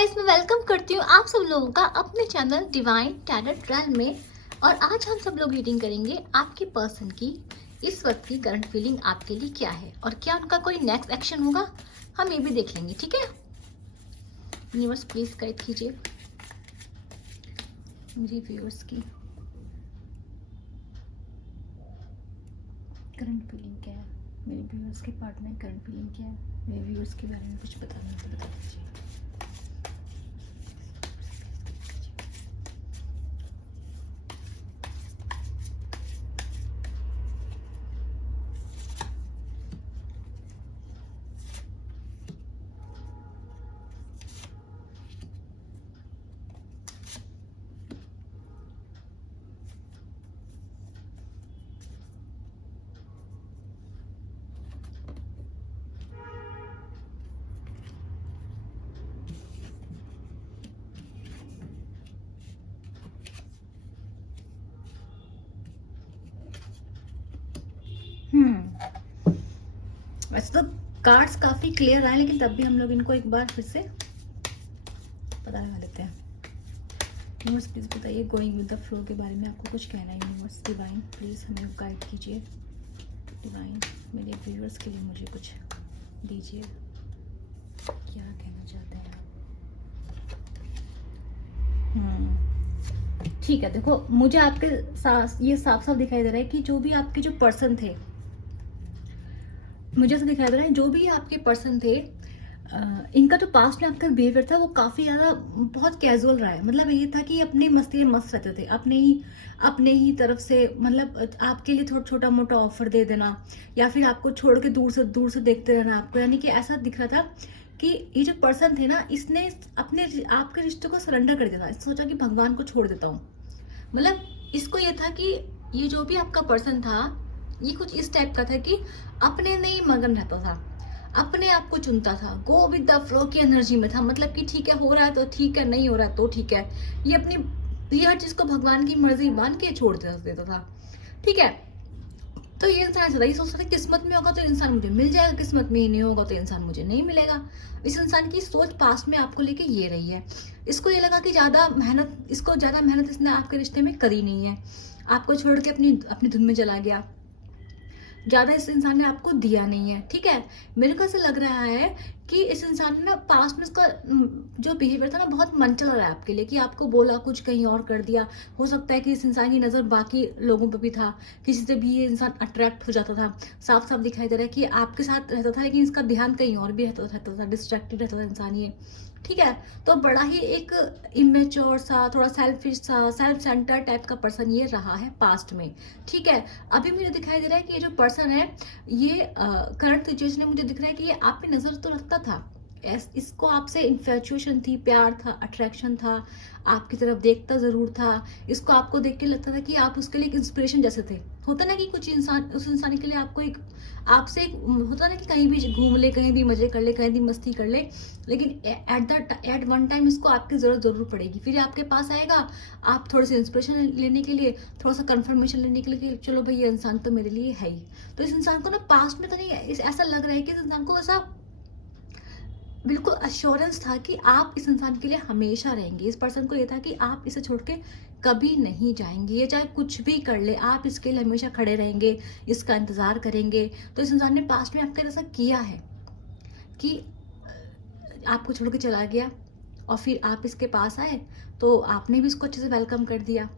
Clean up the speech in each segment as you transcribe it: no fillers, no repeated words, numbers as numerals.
Guys, मैं welcome करती हूँ आप सब लोगों का अपने चैनल डिवाइन टैलेंट ट्रेल में। और आज हम सब लोग रीडिंग करेंगे आपके पर्सन की इस वक्त की करंट फीलिंग आपके लिए क्या है और क्या उनका कोई नेक्स्ट एक्शन होगा, हम ये भी देख लेंगे। ठीक है, यूनिवर्स प्लीज गाइड कीजिए मेरे व्यूअर्स की करंट फीलिंग क्या है, मेरे व्यूअर्स के पार्ट में करंट फीलिंग क्या है, मेरे व्यूअर्स के बारे में कुछ बताना तो बता दीजिए। वैसे तो कार्ड्स काफी क्लियर आए, लेकिन तब भी हम लोग इनको एक बार फिर से पता लगा लेते हैं। यूनिवर्स प्लीज बताइए गोइंग विद द फ्लो के बारे में आपको कुछ कहना है। यूनिवर्स डिवाइन प्लीज हमें गाइड कीजिए। डिवाइन मेरे व्यूअर्स के लिए मुझे कुछ दीजिए, क्या कहना चाहते हैं आप। ठीक है, देखो मुझे आपके ये साफ साफ दिखाई दे रहा है कि जो भी आपके जो पर्सन थे, मुझे ऐसा दिखाई दे रहा है जो भी आपके पर्सन थे, इनका जो पास्ट में आपका बिहेवियर था वो काफी ज्यादा बहुत कैजुअल रहा है। मतलब ये था कि अपनी मस्ती में मस्त रहते थे, अपने ही तरफ से, मतलब आपके लिए थोड़ा छोटा मोटा ऑफर दे देना या फिर आपको छोड़ के दूर से देखते रहना आपको। यानी कि ऐसा दिख रहा था कि ये जो पर्सन थे ना, इसने अपने आपके रिश्ते को सरेंडर कर दिया था। सोचा कि भगवान को छोड़ देता हूँ। मतलब इसको ये था कि ये जो भी आपका पर्सन था ये कुछ इस टाइप का था कि अपने में ही मगन रहता था, अपने आप को चुनता था, गो विद द फ्लो की एनर्जी में था। मतलब कि ठीक है, हो रहा है तो ठीक है, नहीं हो रहा है तो ठीक है। ये हर चीज को भगवान की मर्जी मान के छोड़ देता था। ठीक है, तो ये इंसान ऐसा था, ये सोचता था किस्मत में होगा तो इंसान मुझे मिल जाएगा, किस्मत में ही नहीं होगा तो इंसान मुझे नहीं मिलेगा। इस इंसान की सोच पास्ट में आपको लेके ये रही है। इसको ये लगा कि ज्यादा मेहनत इसने आपके रिश्ते में करी नहीं है, आपको छोड़ के अपनी अपनी धुन में चला गया, ज्यादा इस इंसान ने आपको दिया नहीं है। ठीक है, मेरे को ऐसा लग रहा है कि इस इंसान ने ना पास्ट में इसका जो बिहेवियर था ना बहुत मन चला रहा है आपके लिए, कि आपको बोला कुछ कहीं और कर दिया। हो सकता है कि इस इंसान की नजर बाकी लोगों पर भी था, किसी से भी ये इंसान अट्रैक्ट हो जाता था। साफ साफ दिखाई दे रहा है कि आपके साथ रहता था लेकिन इसका ध्यान कहीं और भी रहता था, डिस्ट्रैक्टेड रहता था इंसान ये। ठीक है, तो बड़ा ही एक इमेच्योर सा, थोड़ा सेल्फिश सा, सेल्फ सेंटर टाइप का पर्सन ये रहा है पास्ट में। ठीक है, अभी मुझे दिखाई दे रहा है कि ये जो पर्सन है, ये करंट सिचुएशन में मुझे दिख रहा है कि ये आप पे नजर तो रखता था, इसको आपसे इन्फेचुएशन थी, प्यार था, अट्रैक्शन था, आपकी तरफ देखता जरूर था। इसको आपको देख के लगता था कि आप उसके लिए एक इंस्पिरेशन जैसे थे। होता ना कि कुछ इंसान उस इंसान के लिए आपको एक आपसे एक होता ना कि कहीं भी घूम ले, कहीं भी मजे कर ले, कहीं भी मस्ती कर ले, लेकिन एट वन टाइम इसको आपकी जरूरत जरूर पड़ेगी। फिर आपके पास आएगा, आप थोड़े से इंस्पिरेशन लेने के लिए, थोड़ा सा कंफर्मेशन लेने के लिए, चलो भाई ये इंसान तो मेरे लिए है ही। तो इस इंसान को ना पास्ट में तो नहीं, ऐसा लग रहा है कि इस इंसान को ऐसा बिल्कुल अश्योरेंस था कि आप इस इंसान के लिए हमेशा रहेंगे। इस पर्सन को ये था कि आप इसे छोड़ के कभी नहीं जाएंगे, ये चाहे कुछ भी कर ले आप इसके लिए हमेशा खड़े रहेंगे, इसका इंतजार करेंगे। तो इस इंसान ने पास्ट में आपके ऐसा किया है कि आपको छोड़ के चला गया और फिर आप इसके पास आए तो आपने भी इसको अच्छे से वेलकम कर दिया।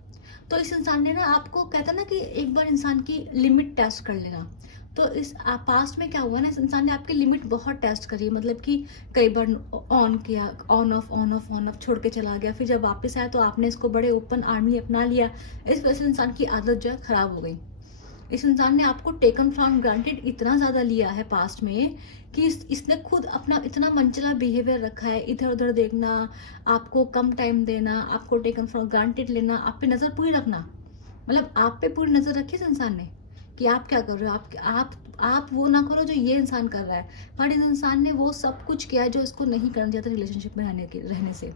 तो इस इंसान ने ना आपको, कहता ना कि एक बार इंसान की लिमिट टेस्ट कर लेना। तो इस पास्ट में क्या हुआ ना, इस इंसान ने आपकी लिमिट बहुत टेस्ट करी। मतलब कि कई बार ऑन किया, ऑन ऑफ छोड़ के चला गया, फिर जब वापस आया तो आपने इसको बड़े ओपन आर्मली अपना लिया। इस वजह से इंसान की आदत जो है खराब हो गई। इस इंसान ने आपको टेकन फॉर ग्रांटेड इतना ज्यादा लिया है पास्ट में कि इसने खुद अपना इतना मनचला बिहेवियर रखा है, इधर उधर देखना, आपको कम टाइम देना, आपको टेकन फॉर ग्रांटेड लेना, आप पे नजर पूरी रखना। मतलब आप पे पूरी नजर रखी इस इंसान ने कि आप क्या कर रहे हो, आप वो ना करो जो ये इंसान कर रहा है। पर इस इंसान ने वो सब कुछ किया जो इसको नहीं करना चाहता रिलेशनशिप में रहने से।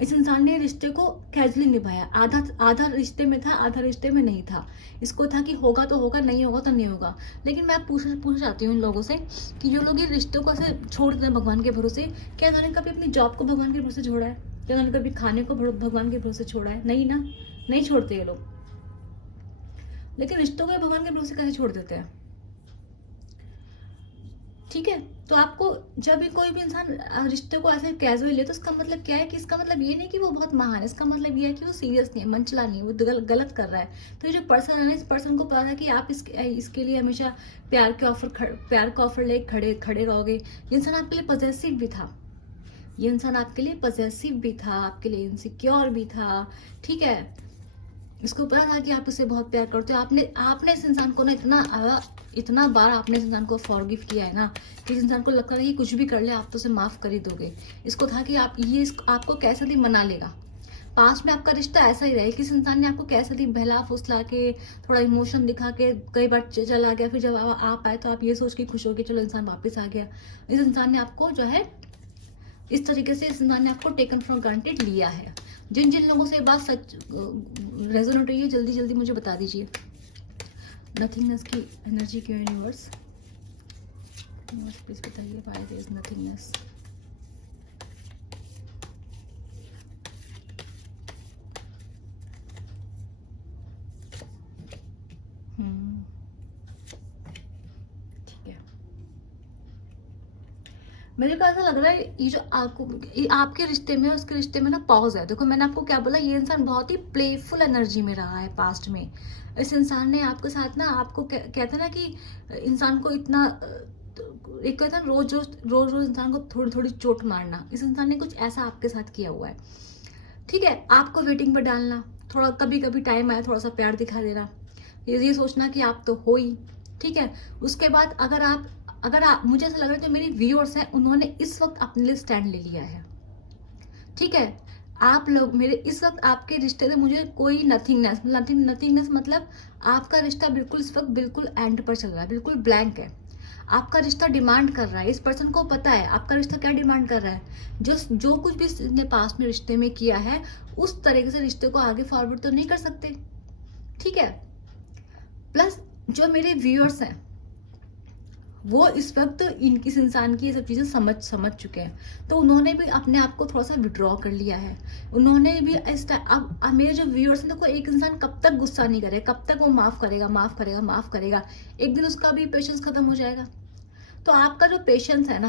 इस इंसान ने रिश्ते को कैजुअली निभाया, आधा आधा रिश्ते में था, आधा रिश्ते में नहीं था। इसको था कि होगा तो होगा, नहीं होगा तो नहीं होगा। लेकिन मैं पूछना चाहती हूँ इन लोगों से कि जो लोग ये रिश्तों को ऐसे छोड़ देते हैं भगवान के भरोसे, क्या उन्होंने कभी अपनी जॉब को भगवान के भरोसे छोड़ा है? क्या उन्होंने कभी खाने को भगवान के भरोसे छोड़ा है? नहीं ना, नहीं छोड़ते ये लोग। लेकिन रिश्तों को भगवान के भरोसे कैसे छोड़ देते हैं? ठीक है, तो आपको जब भी कोई भी इंसान रिश्ते को ऐसे कैजुअली ले, तो इसका मतलब क्या है कि इसका मतलब ये नहीं कि वो बहुत महान है, इसका मतलब ये है कि वो सीरियस नहीं है, मनचला नहीं है, वो गलत कर रहा है। तो ये जो पर्सन है ना, इस पर्सन को पता है कि आप इसके लिए हमेशा प्यार का ऑफर ले खड़े खड़े रहोगे। ये इंसान आपके लिए पॉजेसिव भी था, ये इंसान आपके लिए पॉजेसिव भी था, आपके लिए इनसिक्योर भी था। ठीक है, इसको पता था कि आप इसे बहुत प्यार करते हो। आपने इस इंसान को ना इतना बार आपने इस इंसान को फॉरगिव किया है ना, कि इस इंसान को लगता है कि कुछ भी कर ले आप तो उसे माफ कर ही दोगे। इसको था कि आपको कैसे भी मना लेगा। पास्ट में आपका रिश्ता ऐसा ही रहे कि इस इंसान ने आपको कैसे भी बहला फुसला के, थोड़ा इमोशन दिखा के कई बार चला गया। फिर जब आप आए तो आप ये सोच के खुश हो गए चलो इंसान वापस आ गया। इस इंसान ने आपको जो है इस तरीके से, इस इंसान ने आपको टेकन फॉर ग्रांटेड लिया है। जिन जिन लोगों से बात सच रेजोनेट हुई है, जल्दी जल्दी मुझे बता दीजिए। नथिंगनेस की एनर्जी क्यों यूनिवर्स प्लीज बताइए, व्हाई देयर इज नथिंगनेस। ठीक है, मेरे को ऐसा लग रहा है ये जो आपके रिश्ते में उसके रिश्ते में ना पॉज है। देखो मैंने आपको क्या बोला, ये इंसान बहुत ही प्लेफुल एनर्जी में रहा है पास्ट में। इस इंसान ने आपके साथ ना, आपको कहते ना कि इंसान को इतना एक कहता है रोज रोज इंसान को थोड़ी थोड़ी चोट मारना, इस इंसान ने कुछ ऐसा आपके साथ किया हुआ है। ठीक है, आपको वेटिंग पर डालना, थोड़ा कभी कभी टाइम आया थोड़ा सा प्यार दिखा देना, ये सोचना कि आप तो हो ही। ठीक है, उसके बाद अगर आप मुझे ऐसा लग रहा है जो मेरी व्यूअर्स हैं उन्होंने इस वक्त अपने लिए स्टैंड ले लिया है। ठीक है, आप लोग मेरे इस वक्त आपके रिश्ते से मुझे कोई नथिंगनेस मतलब आपका रिश्ता बिल्कुल इस वक्त बिल्कुल एंड पर चल रहा है, बिल्कुल ब्लैंक है। आपका रिश्ता डिमांड कर रहा है, इस पर्सन को पता है आपका रिश्ता क्या डिमांड कर रहा है। जो कुछ भी इसने पास्ट में रिश्ते में किया है उस तरीके से रिश्ते को आगे फॉरवर्ड तो नहीं कर सकते। ठीक है, प्लस जो मेरे व्यूअर्स हैं वो इस वक्त इस इंसान की ये सब चीजें समझ चुके हैं, तो उन्होंने भी अपने आप को थोड़ा सा विड्रॉ कर लिया है। उन्होंने भी अब मेरे जो व्यूअर्स हैं, देखो एक इंसान कब तक गुस्सा नहीं करे, कब तक वो माफ करेगा, एक दिन उसका भी पेशेंस खत्म हो जाएगा। तो आपका जो पेशेंस है ना,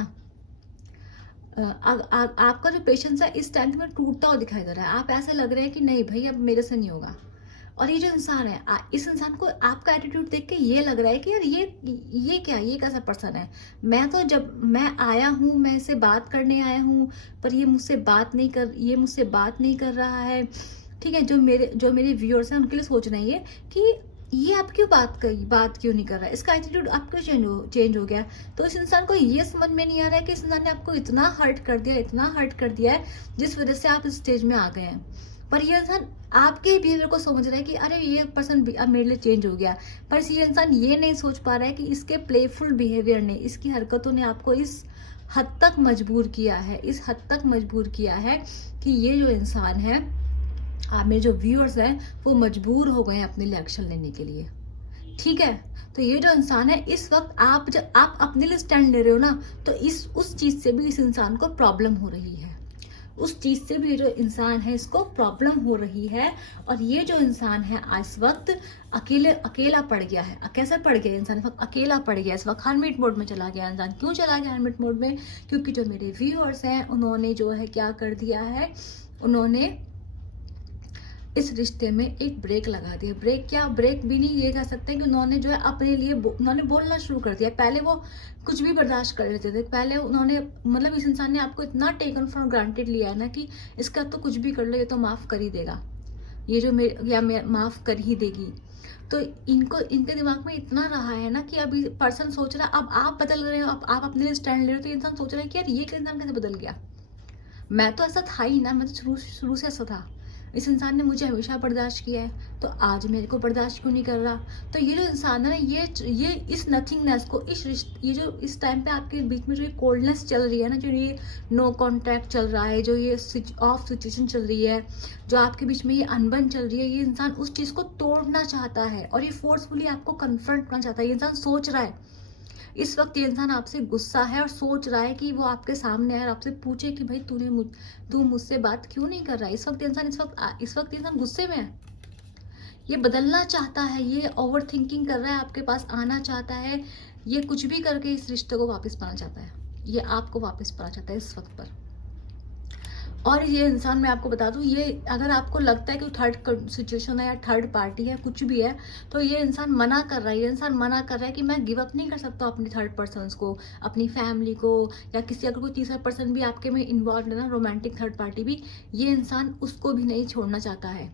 आपका जो पेशेंस है इस टाइम में टूटता हुआ दिखाई दे रहा है। आप ऐसे लग रहे हैं कि नहीं भाई अब मेरे से नहीं होगा। और ये जो इंसान है, इस इंसान को आपका एटीट्यूड देख के ये लग रहा है कि यार ये कैसा पर्सन है। जब मैं आया हूँ, मैं इससे बात करने आया हूँ, पर ये मुझसे बात नहीं कर रहा है। ठीक है, जो मेरे व्यूअर्स हैं उनके लिए सोचना है कि ये आप क्यों बात क्यों नहीं कर रहा है, इसका एटीट्यूड आपको चेंज हो गया। तो इस इंसान को ये समझ में नहीं आ रहा है कि इस इंसान ने आपको इतना हर्ट कर दिया है जिस वजह से आप इस स्टेज में आ गए हैं। पर ये इंसान आपके बिहेवियर को समझ रहा है कि अरे ये पर्सन अब मेरे लिए चेंज हो गया। पर ये इंसान ये नहीं सोच पा रहा है कि इसके प्लेफुल बिहेवियर ने, इसकी हरकतों ने आपको इस हद तक मजबूर किया है कि ये जो इंसान है, आप मेरे जो व्यूअर्स हैं वो मजबूर हो गए हैं अपने लिए एक्शन लेने के लिए। ठीक है, तो ये जो इंसान है इस वक्त जब आप अपने लिए स्टैंड ले रहे हो ना, तो उस चीज से भी इस इंसान को प्रॉब्लम हो रही है। उस चीज से भी जो इंसान है इसको प्रॉब्लम हो रही है। और ये जो इंसान है इस वक्त अकेला पड़ गया है। कैसे पड़ गया इंसान? अकेला पड़ गया, इस वक्त हर्मिट मोड में चला गया इंसान। क्यों चला गया हर्मिट मोड में? क्योंकि जो मेरे व्यूअर्स हैं उन्होंने जो है क्या कर दिया है, उन्होंने इस रिश्ते में एक ब्रेक लगा दिया। ब्रेक भी नहीं ये कह सकते कि उन्होंने जो है अपने लिए उन्होंने बोलना शुरू कर दिया। पहले वो कुछ भी बर्दाश्त कर लेते थे, पहले उन्होंने मतलब इस इंसान ने आपको इतना टेकन फॉर ग्रांटेड लिया है ना कि इसका तो कुछ भी कर लो, ये तो माफ कर ही देगा, ये जो माफ कर ही देगी। तो इनके दिमाग में इतना रहा है ना कि अभी पर्सन सोच रहा है, अब आप बदल रहे हो, अब आप अपने लिए स्टैंड ले रहे हो, तो इंसान सोच रहा है कि यार ये इंसान कैसे बदल गया, मैं तो ऐसा था ही ना, मैं तो शुरू से ऐसा था। इस इंसान ने मुझे हमेशा बर्दाश्त किया है, तो आज मेरे को बर्दाश्त क्यों नहीं कर रहा? तो ये जो इंसान है ना, ये इस नथिंगनेस को, ये जो इस टाइम पे आपके बीच में जो ये कोल्डनेस चल रही है ना, जो ये नो कॉन्टैक्ट चल रहा है, जो ये स्विच ऑफ सिचुएशन चल रही है, जो आपके बीच में ये अनबन चल रही है, ये इंसान उस चीज़ को तोड़ना चाहता है और ये फोर्सफुली आपको कन्फ्रंट करना चाहता है। ये इंसान सोच रहा है, इस वक्त ये इंसान आपसे गुस्सा है और सोच रहा है कि वो आपके सामने आए और आपसे पूछे कि भाई तू मुझसे बात क्यों नहीं कर रहा है? इस वक्त इंसान गुस्से में है। ये बदलना चाहता है, ये ओवर थिंकिंग कर रहा है, आपके पास आना चाहता है, ये कुछ भी करके इस रिश्ते को वापस पाना चाहता है, ये आपको वापस पाना चाहता है इस वक्त पर। और ये इंसान, मैं आपको बता दूं, ये अगर आपको लगता है कि थर्ड सिचुएशन है या थर्ड पार्टी है, कुछ भी है, तो ये इंसान मना कर रहा है, ये इंसान मना कर रहा है कि मैं गिव अप नहीं कर सकता अपनी थर्ड पर्सन को, अपनी फैमिली को, या किसी अगर कोई तीसरा पर्सन भी आपके में इन्वॉल्व है ना, रोमांटिक थर्ड पार्टी भी, ये इंसान उसको भी नहीं छोड़ना चाहता है।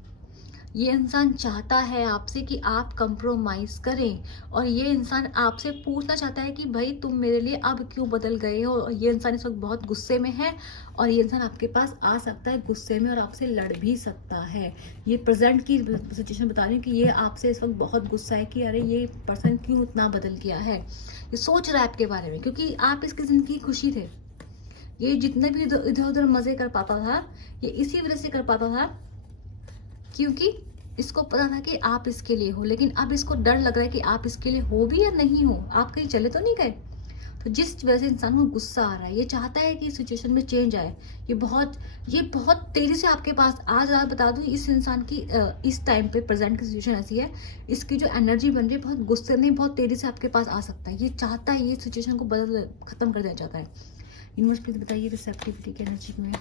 ये इंसान चाहता है आपसे कि आप कंप्रोमाइज करें, और ये इंसान आपसे पूछना चाहता है कि भाई तुम मेरे लिए अब क्यों बदल गए हो। और ये इंसान इस वक्त बहुत गुस्से में है, और ये इंसान आपके पास आ सकता है गुस्से में और आपसे लड़ भी सकता है। ये प्रेजेंट की सिचुएशन बता रही हूँ कि ये आपसे इस वक्त बहुत गुस्सा है कि अरे ये पर्सन क्यों इतना बदल गया है। ये सोच रहा है आपके बारे में, क्योंकि आप इसकी जिंदगी खुशी थे। ये जितने भी इधर उधर मजे कर पाता था, ये इसी वजह से कर पाता था क्योंकि इसको पता था कि आप इसके लिए हो। लेकिन अब इसको डर लग रहा है कि आप इसके लिए हो भी या नहीं हो, आप कहीं चले तो नहीं गए। तो जिस वजह से इंसान को गुस्सा आ रहा है, ये चाहता है कि सिचुएशन में चेंज आए। ये बहुत तेजी से आपके पास आज आप बता दूं, इस इंसान की इस टाइम पे प्रेजेंट की सिचुएशन ऐसी है, इसकी जो एनर्जी बन रही है बहुत गुस्से में, बहुत तेजी से आपके पास आ सकता है। ये चाहता है, ये सिचुएशन को खत्म कर देना चाहता है। यूनिवर्स प्लीज बताइए रिसेप्टिविटी की एनर्जी में।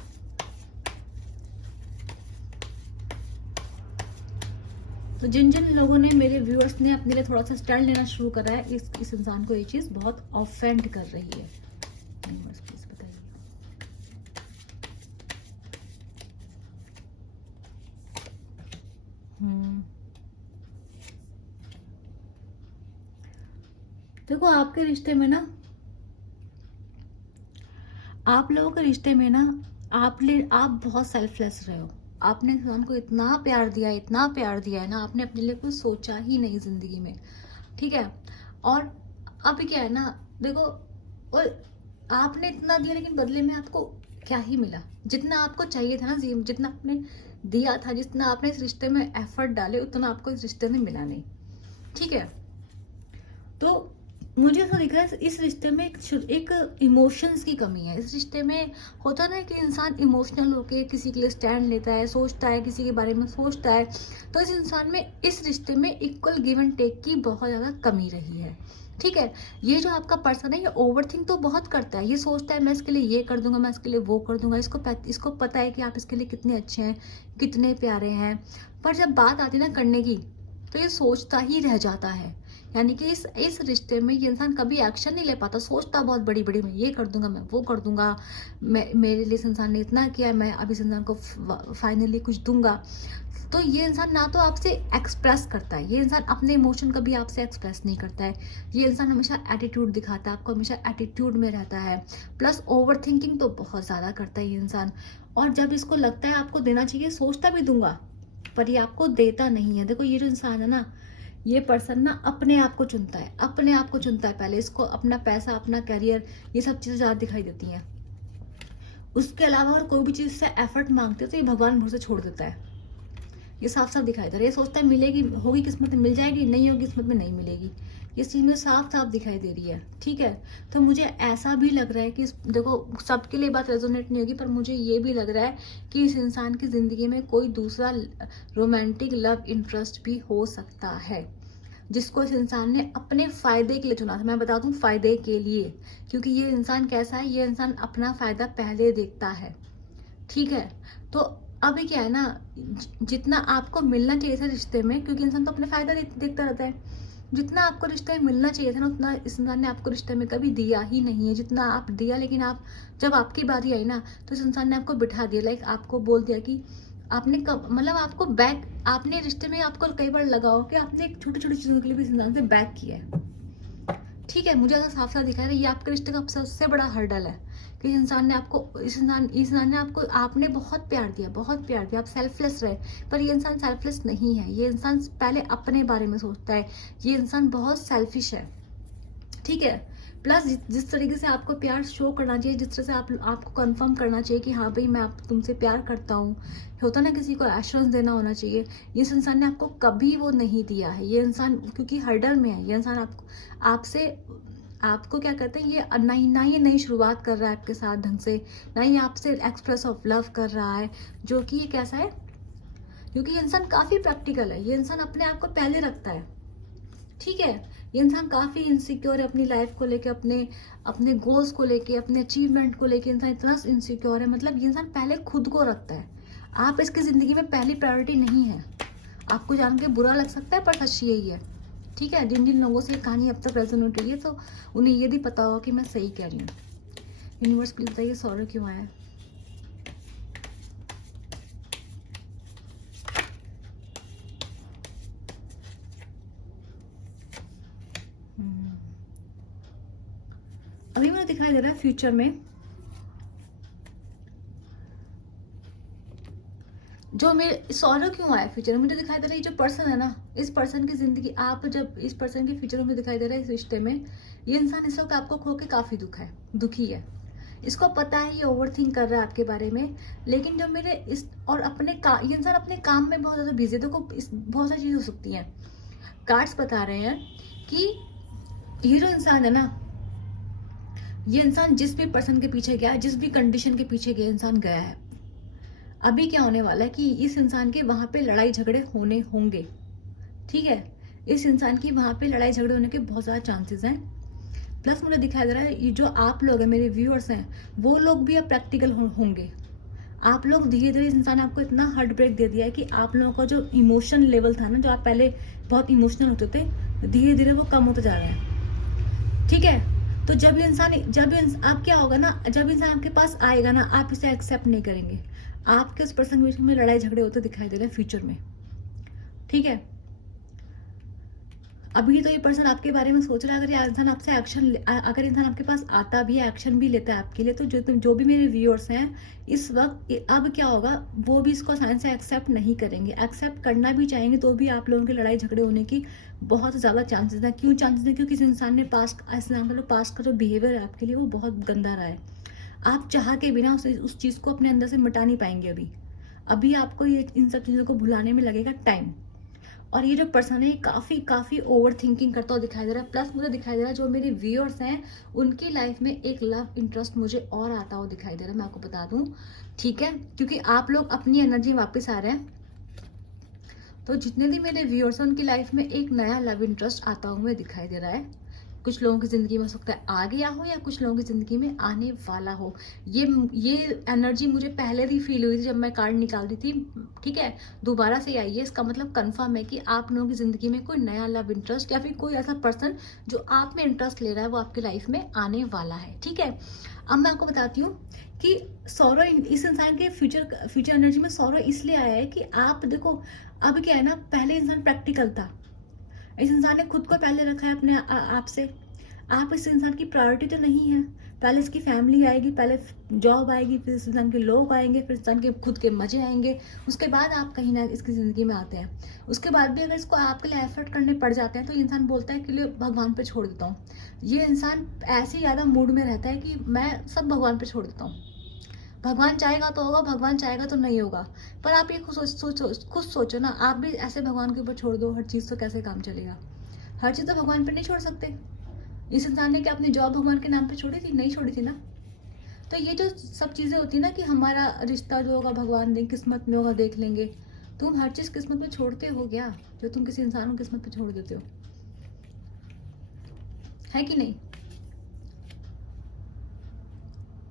तो जिन जिन लोगों ने, मेरे व्यूअर्स ने अपने लिए थोड़ा सा स्टैंड लेना शुरू करा है, इस इंसान को ये चीज बहुत ऑफेंड कर रही है। प्लीज बताइए। देखो आपके रिश्ते में ना, आप लोगों के रिश्ते में ना, आप बहुत सेल्फलेस रहे हो। आपने इंसान को इतना प्यार दिया, इतना प्यार दिया है ना, आपने अपने लिए कुछ सोचा ही नहीं जिंदगी में, ठीक है। और अब क्या है ना, देखो, और आपने इतना दिया लेकिन बदले में आपको क्या ही मिला? जितना आपको चाहिए था ना, जितना आपने दिया था, जितना आपने इस रिश्ते में एफर्ट डाले, उतना आपको इस रिश्ते में मिला नहीं, ठीक है। तो मुझे ऐसा दिख रहा है इस रिश्ते में एक इमोशंस की कमी है। इस रिश्ते में होता ना कि इंसान इमोशनल होके किसी के लिए स्टैंड लेता है, सोचता है, किसी के बारे में सोचता है। तो इस इंसान में, इस रिश्ते में इक्वल गिव एंड टेक की बहुत ज़्यादा कमी रही है, ठीक है। ये जो आपका पर्सन है, ये ओवरथिंक तो बहुत करता है। ये सोचता है मैं इसके लिए ये कर दूंगा, मैं इसके लिए वो कर दूंगा। इसको पता है कि आप इसके लिए कितने अच्छे हैं, कितने प्यारे हैं। पर जब बात आती है ना करने की, तो ये सोचता ही रह जाता है। यानी कि इस रिश्ते में ये इंसान कभी एक्शन नहीं ले पाता, सोचता बहुत बड़ी बड़ी, मैं ये कर दूंगा, मैं वो कर दूंगा, मेरे लिए इस इंसान ने इतना किया, मैं अब इस इंसान को फाइनली कुछ दूंगा। तो ये इंसान ना तो आपसे एक्सप्रेस करता है, ये इंसान अपने इमोशन कभी आपसे एक्सप्रेस नहीं करता है। ये इंसान हमेशा एटीट्यूड दिखाता है, आपको हमेशा एटीट्यूड में रहता है। प्लस ओवर थिंकिंग तो बहुत ज़्यादा करता है ये इंसान। और जब इसको लगता है आपको देना चाहिए, सोचता भी दूंगा, पर ये आपको देता नहीं है। देखो ये जो इंसान है ना, ये पर्सन ना अपने आप को चुनता है, अपने आप को चुनता है पहले। इसको अपना पैसा, अपना करियर, ये सब चीज़ें ज़्यादा दिखाई देती हैं। उसके अलावा अगर कोई भी चीज़ से एफर्ट मांगते हो तो ये भगवान भरोसे छोड़ देता है। ये साफ साफ दिखाई दे रहा है। ये सोचता है मिलेगी, होगी किस्मत में मिल जाएगी, नहीं होगी किस्मत में नहीं मिलेगी। ये चीज़ में साफ साफ दिखाई दे रही है, ठीक है। तो मुझे ऐसा भी लग रहा है कि देखो सबके लिए बात रेजोनेट नहीं होगी, पर मुझे ये भी लग रहा है कि इस इंसान की ज़िंदगी में कोई दूसरा रोमांटिक लव इंटरेस्ट भी हो सकता है, जिसको इस इंसान ने अपने फ़ायदे के लिए चुना था। मैं बता दूं, फ़ायदे के लिए, क्योंकि ये इंसान कैसा है, ये इंसान अपना फ़ायदा पहले देखता है, ठीक है। तो अभी क्या है ना, जितना आपको मिलना चाहिए था रिश्ते में, क्योंकि इंसान तो अपने फ़ायदा देखता रहता है, जितना आपको रिश्ते में मिलना चाहिए था ना, उतना इस इंसान ने आपको रिश्ते में कभी दिया ही नहीं है। जितना आप दिया, लेकिन जब आपकी बारी आई ना, तो इस इंसान ने आपको बिठा दिया, लाइक आपको बोल दिया कि आपने कब, मतलब आपको आपने रिश्ते में, आपको कई बार लगा हो कि आपने एक छोटी छोटी चीज़ों के लिए भी इस इंसान से बैक किया है। ठीक है, मुझे ऐसा साफ-साफ दिखाई दे रहा है, ये आपके रिश्ते का सबसे बड़ा हर्डल है कि इस इंसान ने आपको आपने बहुत प्यार दिया, आप सेल्फलेस रहे, पर ये इंसान सेल्फलेस नहीं है। ये इंसान पहले अपने बारे में सोचता है, ये इंसान बहुत सेल्फिश है, ठीक है? प्लस जिस तरीके से आपको प्यार शो करना चाहिए, जिस तरह से आपको कन्फर्म करना चाहिए कि हाँ, भई मैं आप तुमसे प्यार करता हूँ, होता है ना किसी को एश्योरेंस देना होना चाहिए, इस इंसान ने आपको कभी वो नहीं दिया है। ये इंसान क्योंकि हर्डल में है, ये इंसान आपसे आपको क्या कहते हैं, ये ना ही नई शुरुआत कर रहा है आपके साथ ढंग से, ना ही आपसे एक्सप्रेस ऑफ लव कर रहा है, जो कि ये कैसा है, क्योंकि ये इंसान काफ़ी प्रैक्टिकल है, ये इंसान अपने आप को पहले रखता है, ठीक है? ये इंसान काफ़ी इनसिक्योर है अपनी लाइफ को लेके, अपने अपने गोल्स को लेके, अपने अचीवमेंट को लेके इंसान इतना इनसिक्योर है, मतलब ये इंसान पहले खुद को रखता है। आप इसकी ज़िंदगी में पहली प्रायोरिटी नहीं है। आपको जान के बुरा लग सकता है, पर सच यही है, ठीक है? जिन लोगों से ये कहानी अब तक रेजोनेट हुई है, तो उन्हें ये भी पता होगा कि मैं सही कह रही हूँ। यूनिवर्स प्लीज बताइए सॉरो क्यों आया है? हम्म, अभी मुझे दिखाई दे रहा है फ्यूचर में जो मेरे सॉरो क्यों आया फ्यूचर में, मुझे दिखाई दे रहा है ये जो पर्सन है ना, इस पर्सन की जिंदगी, आप जब इस पर्सन के फ्यूचर में दिखाई दे रहा है इस रिश्ते में, ये इंसान इस वक्त आपको खो के काफी दुखी है। इसको पता है ये ओवर थिंक कर रहा है आपके बारे में, लेकिन जब मेरे इस और ये इंसान अपने काम में बहुत ज्यादा बिजी है। देखो बहुत सारी चीजें हो सकती हैं। कार्ड्स बता रहे हैं कि ये जो इंसान है ना, ये इंसान जिस भी पर्सन के पीछे गया, जिस भी कंडीशन के पीछे गया इंसान गया है, अभी क्या होने वाला है कि इस इंसान के वहां पे लड़ाई झगड़े होने होंगे, ठीक है? इस इंसान की वहां पे लड़ाई झगड़े होने के बहुत ज्यादा चांसेस हैं। प्लस मुझे दिखाई दे रहा है ये जो आप लोग हैं, मेरे व्यूअर्स हैं, वो लोग भी अब प्रैक्टिकल होंगे। आप लोग धीरे धीरे, इस इंसान ने आपको इतना हार्ट ब्रेक दे दिया है कि आप लोगों का जो इमोशन लेवल था ना, जो आप पहले बहुत इमोशनल होते थे, धीरे धीरे वो कम होता जा रहा है, ठीक है? तो आप क्या होगा ना, जब इंसान आपके पास आएगा ना, आप इसे एक्सेप्ट नहीं करेंगे। आपके उस पर्सन के बीच में लड़ाई झगड़े होते दिखाई दे रहे हैं फ्यूचर में, ठीक है? अभी तो ये पर्सन आपके बारे में सोच रहा है। अगर ये इंसान आपसे अगर इंसान आपके पास आता भी है, एक्शन भी लेता है आपके लिए, तो जो भी मेरे व्यूअर्स हैं इस वक्त, अब क्या होगा, वो भी इसको साइंस से एक्सेप्ट नहीं करेंगे। एक्सेप्ट करना भी चाहेंगे तो भी आप लोगों की लड़ाई झगड़े होने की बहुत ज़्यादा चांसेस है। क्यों चांसेस है? क्योंकि इस इंसान ने पास्ट का जो बिहेवियर है आपके लिए, वो बहुत गंदा रहा है। आप चाह के बिना उस चीज़ को अपने अंदर से मिटा नहीं पाएंगे। अभी आपको ये इन सब चीज़ों को भुलाने में लगेगा टाइम। और ये जो पर्सन है काफ़ी ओवर थिंकिंग करता हुआ दिखाई दे रहा है। प्लस मुझे दिखाई दे रहा है जो मेरे व्यूअर्स हैं उनकी लाइफ में एक लव इंटरेस्ट मुझे और आता हुआ दिखाई दे रहा है, मैं आपको बता दूं, ठीक है? क्योंकि आप लोग अपनी एनर्जी वापस आ रहे हैं, तो जितने भी मेरे व्यूअर्स हैं उनकी लाइफ में एक नया लव इंटरेस्ट आता हुआ दिखाई दे रहा है। कुछ लोगों की ज़िंदगी में हो सकता है आ गया हो, या कुछ लोगों की ज़िंदगी में आने वाला हो। ये एनर्जी मुझे पहले भी फील हुई थी जब मैं कार्ड निकाल रही थी, ठीक है? दोबारा से आई है, इसका मतलब कंफर्म है कि आप लोगों की ज़िंदगी में कोई नया लव इंटरेस्ट या फिर कोई ऐसा पर्सन जो आप में इंटरेस्ट ले रहा है, वो आपकी लाइफ में आने वाला है, ठीक है? अब मैं आपको बताती हूँ कि सौरव, इस इंसान के फ्यूचर एनर्जी में सौरव इसलिए आया है कि आप देखो, अब क्या है ना, पहले इंसान प्रैक्टिकल था, इस इंसान ने खुद को पहले रखा है अपने आप से। आप इस इंसान की प्रायोरिटी तो नहीं है। पहले इसकी फैमिली आएगी, पहले जॉब आएगी, फिर इस इंसान के लोग आएंगे, फिर इंसान के खुद के मजे आएंगे, उसके बाद आप कहीं ना इसकी ज़िंदगी में आते हैं। उसके बाद भी अगर इसको आपके लिए एफर्ट करने पड़ जाते हैं तो इंसान बोलता है कि लिए भगवान पे छोड़ देता हूँ। ये इंसान ऐसे ज़्यादा मूड में रहता है कि मैं सब भगवान पे छोड़ देता हूँ। भगवान चाहेगा तो होगा, भगवान चाहेगा तो नहीं होगा। पर आप ये खुद सोचो ना, आप भी ऐसे भगवान के ऊपर छोड़ दो हर चीज़, तो कैसे काम चलेगा? हर चीज़ तो भगवान पे नहीं छोड़ सकते। इस इंसान ने क्या अपनी जॉब भगवान के नाम पे छोड़ी थी? नहीं छोड़ी थी ना। तो ये जो सब चीज़ें होती है ना कि हमारा रिश्ता जो होगा भगवान दे, किस्मत में होगा देख लेंगे, तुम हर चीज़ किस्मत में छोड़ते हो क्या, जो तुम किसी इंसान को किस्मत पे छोड़ देते हो, है कि नहीं?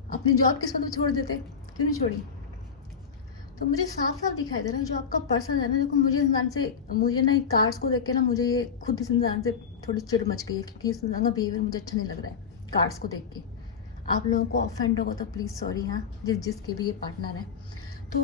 अपनी जॉब किस्मत में छोड़ देते, क्यों नहीं छोड़ी? तो मुझे साफ साफ दिखाई दे रहा है जो आपका पर्सन है ना, देखो मुझे ना कार्ड्स को देख के ना, मुझे ये खुद इस इंसान से थोड़ी चिढ़ मच गई है, क्योंकि इस इंसान का बिहेवियर मुझे अच्छा नहीं लग रहा है कार्ड्स को देख के। आप लोगों को ऑफेंड होगा तो प्लीज़ सॉरी, हाँ, जिसके भी ये पार्टनर है। तो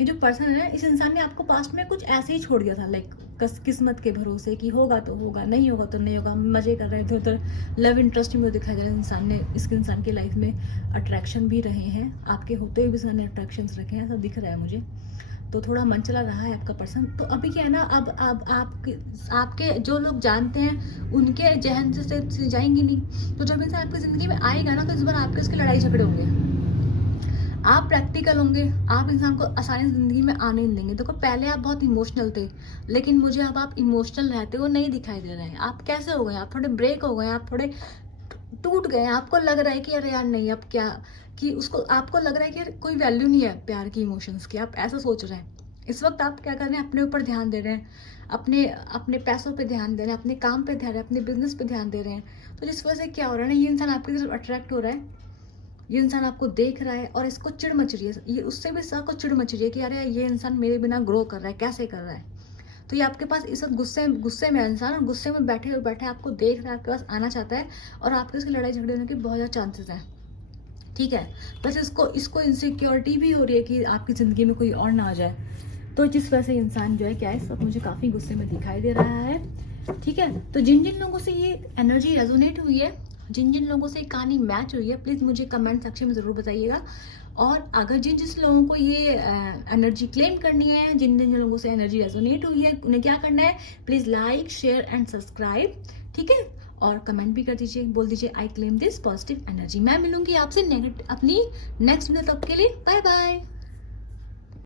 ये जो पर्सन है ना, इस इंसान ने आपको पास्ट में कुछ ऐसे ही छोड़ दिया था, लाइक किस्मत के भरोसे कि होगा तो होगा, नहीं होगा तो नहीं होगा, मजे कर रहे थे उधर। लव इंटरेस्ट में दिखाई दे रहा है इंसान ने, इस इंसान की लाइफ में अट्रैक्शन भी रहे हैं, आपके होते हुए भी सारे अट्रैक्शंस रखे हैं, ऐसा दिख रहा है मुझे। तो थोड़ा मन चला रहा है आपका पर्सन। तो अभी क्या है ना, अब आपके जो लोग जानते हैं उनके जहन से जाएंगी नहीं। तो जब इंसान आपकी ज़िंदगी में आएगा ना, तो इस बार आपके उसके लड़ाई झगड़े होंगे, आप प्रैक्टिकल होंगे, आप इंसान को आसानी से ज़िंदगी में आने नहीं देंगे। देखो पहले आप बहुत इमोशनल थे, लेकिन मुझे अब आप इमोशनल रहते हो नहीं दिखाई दे रहे हैं। आप कैसे हो गए, आप थोड़े ब्रेक हो गए, आप थोड़े टूट गए, आपको लग रहा है कि अरे यार नहीं, अब क्या, कि उसको आपको लग रहा है कि यार कोई वैल्यू नहीं है प्यार की, इमोशंस की, आप ऐसा सोच रहे हैं। इस वक्त आप क्या कर रहे हैं, अपने ऊपर ध्यान दे रहे हैं, अपने अपने पैसों पे ध्यान दे रहे हैं, अपने काम पे ध्यान दे रहे हैं, अपने बिजनेस पे ध्यान दे रहे हैं। तो जिस वजह से क्या हो रहा है ना, ये इंसान आपकी तरफ अट्रैक्ट हो रहा है, ये इंसान आपको देख रहा है और इसको चिढ़ मच रही है, ये उससे भी इसको चिढ़ मच रही है कि अरे ये इंसान मेरे बिना ग्रो कर रहा है, कैसे कर रहा है। तो ये आपके पास इस वक्त गुस्से में है इंसान, और गुस्से में बैठे आपको देख रहा है, आपके पास आना चाहता है, और आपके उसकी लड़ाई झगड़े होने के बहुत ज़्यादा चांसेस हैं। ठीक है, बस इसको इनसिक्योरिटी भी हो रही है कि आपकी ज़िंदगी में कोई और ना आ जाए। तो जिस वजह से इंसान जो है क्या है, इस वक्त मुझे काफ़ी गुस्से में दिखाई दे रहा है। ठीक है, तो जिन जिन लोगों से ये एनर्जी रेजोनेट हुई है, जिन जिन लोगों से कहानी मैच हुई है, प्लीज़ मुझे कमेंट सेक्शन में ज़रूर बताइएगा। और अगर जिस लोगों को ये एनर्जी क्लेम करनी है, जिन जिन लोगों से एनर्जी रेजोनेट हुई है, उन्हें क्या करना है, please like share and subscribe. ठीक है, और कमेंट भी कर दीजिए, बोल दीजिए I claim this positive energy. मैं मिलूंगी आपसे अपनी नेक्स्ट वीडियो, तब के लिए बाय बाय।